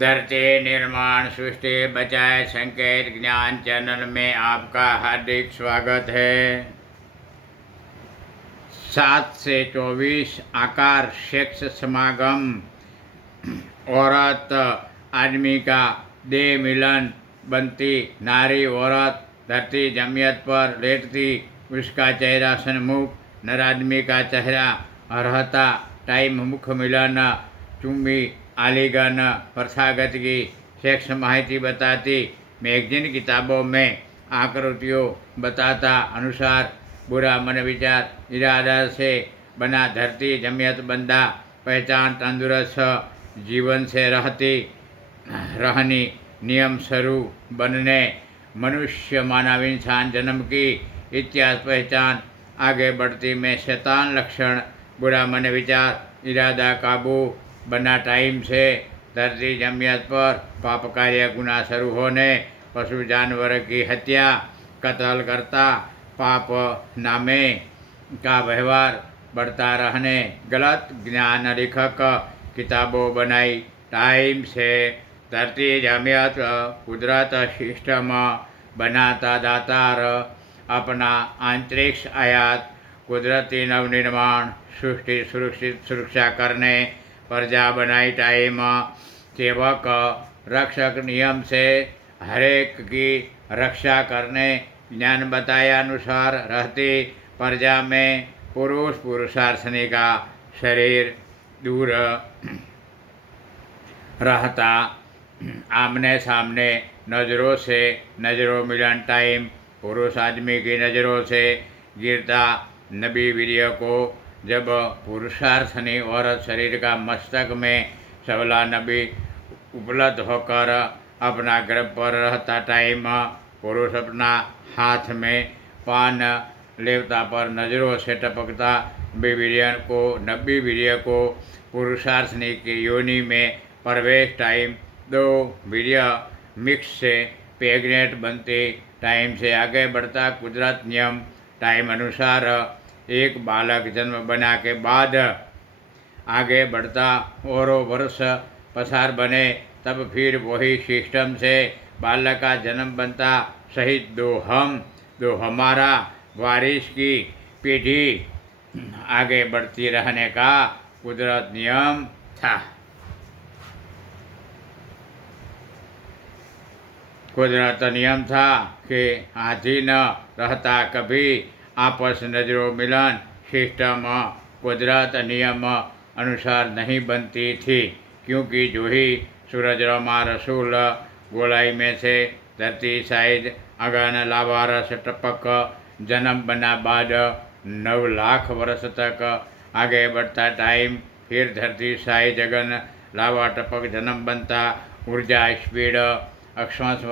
धरती निर्माण सृष्टि बचाए संकेत ज्ञान चैनल में आपका हार्दिक स्वागत है। 7 से 24 आकार सेक्स समागम, औरत आदमी का देह मिलन बनती, नारी औरत धरती जमियत पर लेटती, उसका चेहरा सन्मुख, नर आदमी का चेहरा रहता, टाइम मुख मिलन, चुम्बी आलिंगन, प्रथागत की सेक्स माहिती बताती, मैगजीन किताबों में आकृतियों बताता अनुसार बुरा मन विचार इरादा से बना धरती जमियत बंदा, पहचान तंदुरुस्त जीवन से रहनी, नियम शुरू बनने, मनुष्य मानव इंसान जन्म की इतिहास पहचान, आगे बढ़ती में शैतान लक्षण, बुरा मन विचार इरादा काबू बना टाइम से धरती जमियत पर पाप कार्य गुनाह शुरू होने, पशु जानवर की हत्या कत्ल करता, पाप नामे का व्यवहार बढ़ता रहने, गलत ज्ञान लेखक किताबों बनाई टाइम से धरती जमियत कुदरत सिस्टम बनाता दातार, अपना अंतरिक्ष आयात कुदरती नवनिर्माण सृष्टि सुरक्षित सुरक्षा करने, प्रजा बनाई टाइम सेवक रक्षक नियम से हरेक की रक्षा करने, ज्ञान बताया अनुसार रहती प्रजा में पुरुष पुरुषार्थनी का शरीर दूर रहता, आमने सामने नज़रों से नज़रों मिलन टाइम, पुरुष आदमी की नज़रों से गिरता नबी वीर्य को, जब पुरुषार्थनी औरत शरीर का मस्तक में सबला नबी उपलब्ध होकर अपना गर्भ पर रहता टाइम, पुरुष अपना हाथ में पान लेवता पर नज़रों से टपकता नबी वीर्य को पुरुषार्थनी की योनि में प्रवेश टाइम, दो वीर्य मिक्स से प्रेग्नेंट बनते टाइम से आगे बढ़ता कुदरत नियम टाइम अनुसार, एक बालक जन्म बना के बाद आगे बढ़ता और वर्ष पसार बने, तब फिर वही सिस्टम से बालक का जन्म बनता, सहित दो हमारा वारिस की पीढ़ी आगे बढ़ती रहने का कुदरत नियम था। कुदरत नियम था कि हाथी न रहता कभी, आपस नजरों मिलन सिस्टम कुदरत नियम अनुसार नहीं बनती थी, क्योंकि जो ही सूरज रमा रसूल गोलाई में से धरती साइज अगन लावारस टपक जन्म बना बाद 9 लाख वर्ष तक आगे बढ़ता टाइम, फिर धरती साइज अगन लावा टपक जन्म बनता, ऊर्जा स्पीड अक्षांश